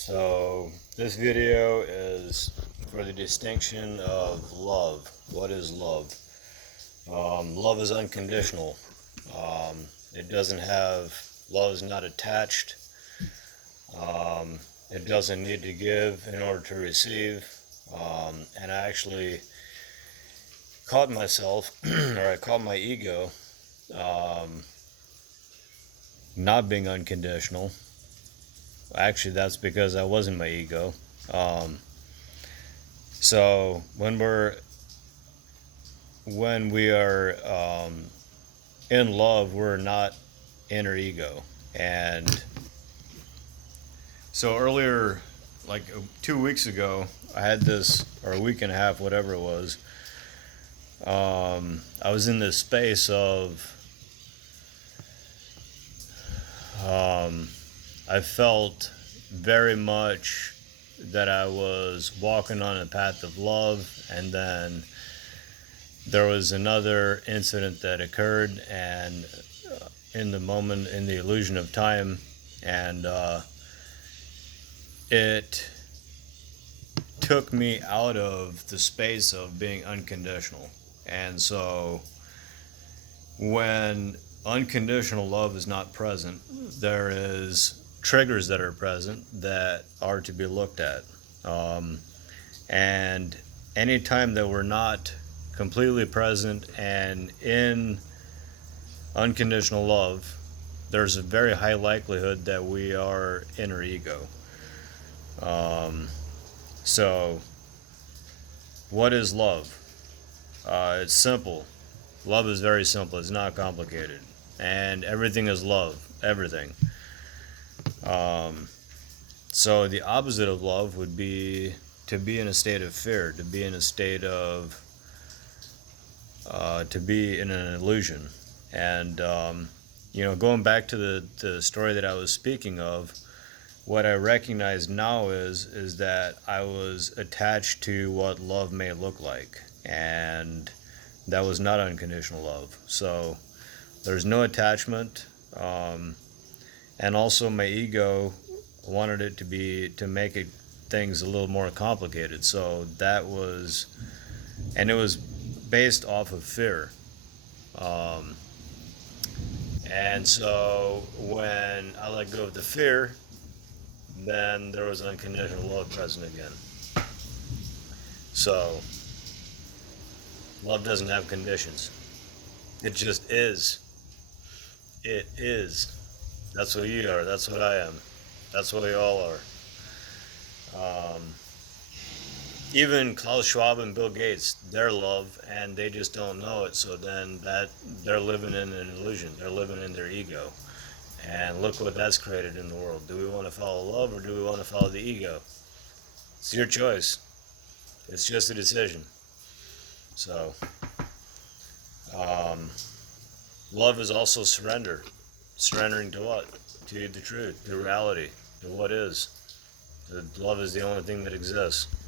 So this video is for the distinction of love. What is love? Love is unconditional. It doesn't have, love is not attached. It doesn't need to give in order to receive. And I actually caught myself, or I caught my ego, not being unconditional. Actually, that's because I wasn't my ego. So when we are in love, we're not inner ego. And so earlier, like 2 weeks ago, I had this, or a week and a half, whatever it was. I was in this space of I felt very much that I was walking on a path of love, and then there was another incident that occurred, and in the moment, in the illusion of time, and it took me out of the space of being unconditional. And so when unconditional love is not present, there is triggers that are present that are to be looked at. And anytime that we're not completely present and in unconditional love, there's a very high likelihood that we are inner ego. So what is love? It's simple. Love is very simple. It's not complicated. And everything is love. Everything. So the opposite of love would be to be in a state of fear, to be in a state of, to be in an illusion. And, going back to the story that I was speaking of, what I recognize now is that I was attached to what love may look like. And that was not unconditional love. So there's no attachment. And also my ego wanted it to make things a little more complicated. So that was, and it was based off of fear. And so when I let go of the fear, then there was unconditional love present again. So love doesn't have conditions. It just is. It is. That's what you are. That's what I am. That's what we all are. Even Klaus Schwab and Bill Gates, they're love, and they just don't know it. So then they're living in an illusion. They're living in their ego. And look what that's created in the world. Do we want to follow love, or do we want to follow the ego? It's your choice. It's just a decision. So, love is also surrender. Surrendering to what? To the truth, to reality, to what is. Love is the only thing that exists.